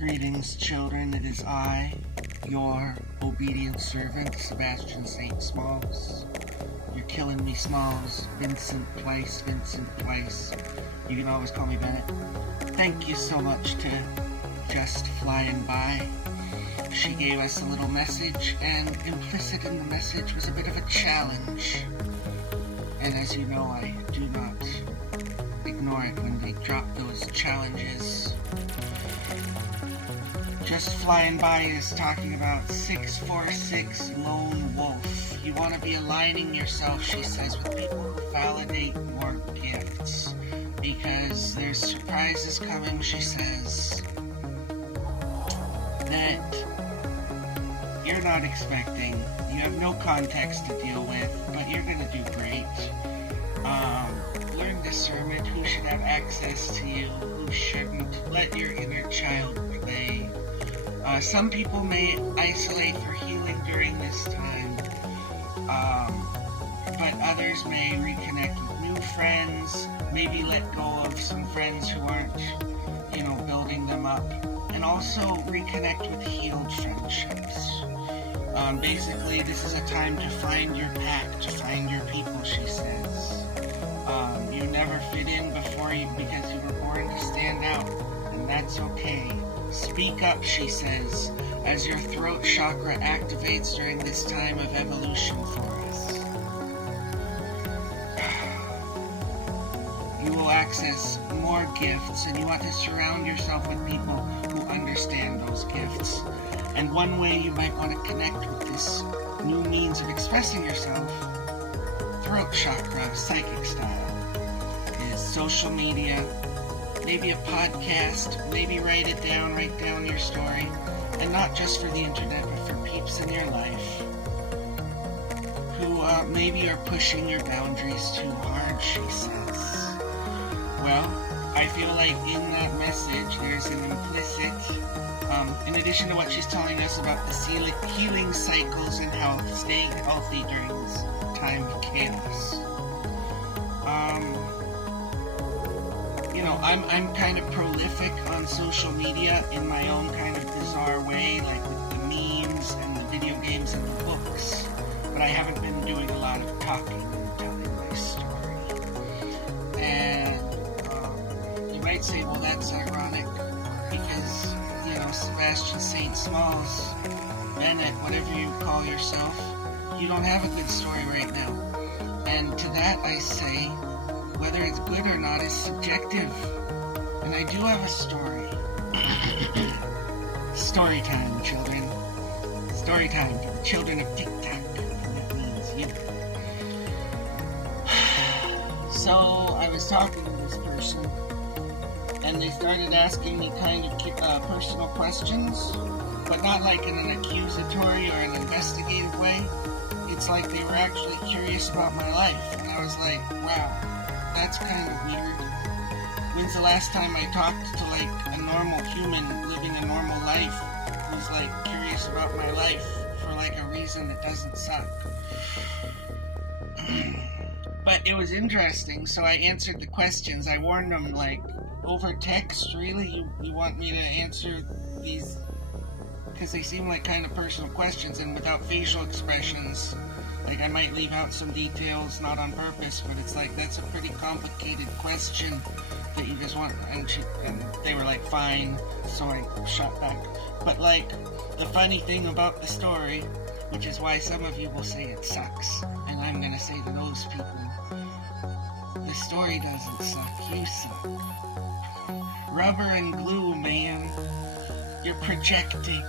Greetings, children. It is I, your obedient servant, Sebastian St Smalls. You're killing me, Smalls. Vincent twice. You can always call me Bennett. Thank you so much to Just Flying By. She gave us a little message, and implicit in the message was a bit of a challenge. And as you know, I do not ignore it when they drop those challenges. Just Flying By is talking about 646 Lone Wolf. You want to be aligning yourself, she says, with people who validate more gifts. Because there's surprises coming, she says, that you're not expecting. You have no context to deal with, but you're going to do great. Learn discernment, who should have access to you, who shouldn't. Let your inner child play. Some people may isolate for healing during this time, but others may reconnect with new friends, maybe let go of some friends who aren't, building them up, and also reconnect with healed friendships. Basically, this is a time to find your pack, to find your people, she says. You never fit in before because you were born to stand out, and that's okay. Speak up, she says, as your throat chakra activates during this time of evolution for us. You will access more gifts, and you want to surround yourself with people who understand those gifts. And one way you might want to connect with this new means of expressing yourself, throat chakra, psychic style, is social media. Maybe a podcast, maybe write down your story, and not just for the internet, but for peeps in your life who maybe are pushing your boundaries too hard, she says. Well, I feel like in that message there's an implicit, in addition to what she's telling us about the healing cycles and health, staying healthy during this time of chaos. I'm kind of prolific on social media in my own kind of bizarre way, like with the memes and the video games and the books, but I haven't been doing a lot of talking and telling my story. And you might say, well, that's ironic, because, Sebastian St Smalls, Bennett, whatever you call yourself, you don't have a good story right now. And to that I say, whether it's good or not is subjective. And I do have a story. Story time, children. Story time for the children of TikTok. And that means you. So, I was talking to this person, and they started asking me kind of personal questions, but not like in an accusatory or an investigative way. It's like they were actually curious about my life. And I was like, wow, that's kind of weird. When's the last time I talked to a normal human living a normal life who's curious about my life for a reason that doesn't suck? But it was interesting, so I answered the questions. I warned them over text, really? You want me to answer these? Because they seem like kind of personal questions, and without facial expressions, I might leave out some details, not on purpose, but it's that's a pretty complicated question that you just want, and they were fine, so I shot back. But the funny thing about the story, which is why some of you will say it sucks, and I'm gonna say to those people, the story doesn't suck, you suck. Rubber and glue, man. You're projecting.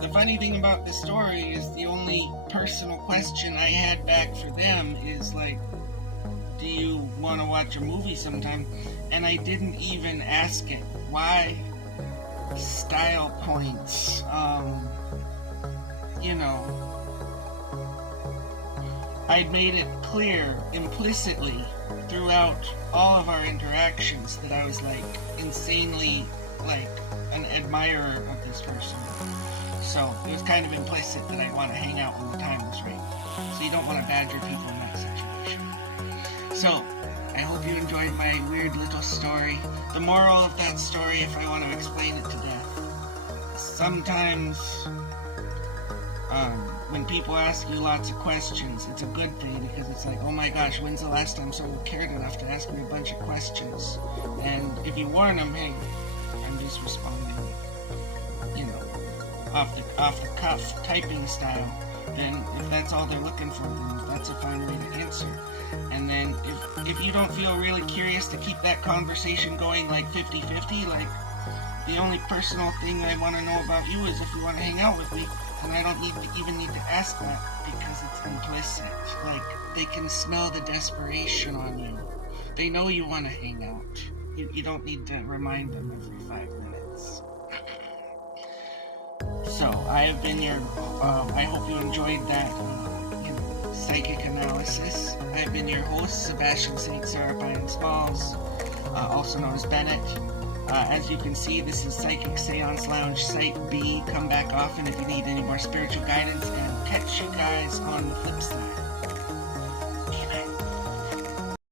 The funny thing about the story is the only personal question I had back for them is do you want to watch a movie sometime? And I didn't even ask it. Why? Style points. I'd made it clear implicitly throughout all of our interactions that I was insanely an admirer of this person. So it was kind of implicit that I'd want to hang out when the time was right. So you don't want to badger people in that situation. So I hope you enjoyed my weird little story. The moral of that story, if I want to explain it to death, sometimes when people ask you lots of questions, it's a good thing, because it's like, oh my gosh, when's the last time someone cared enough to ask me a bunch of questions? And if you warn them, hey, I'm just responding, you know, off the cuff, typing style, then if that's all they're looking for, then that's a fine way to answer. And then if you don't feel really curious to keep that conversation going like 50-50, like, the only personal thing I want to know about you is if you want to hang out with me, and I don't even need to ask that, because it's implicit. Like, they can smell the desperation on you. They know you want to hang out. You don't need to remind them every 5 minutes. So, I have been your, I hope you enjoyed that, psychic analysis. I've been your host, Sebastian St Smalls, also known as Bennett. As you can see, this is Psychic Seance Lounge Site B. Come back often if you need any more spiritual guidance, and catch you guys on the flip side.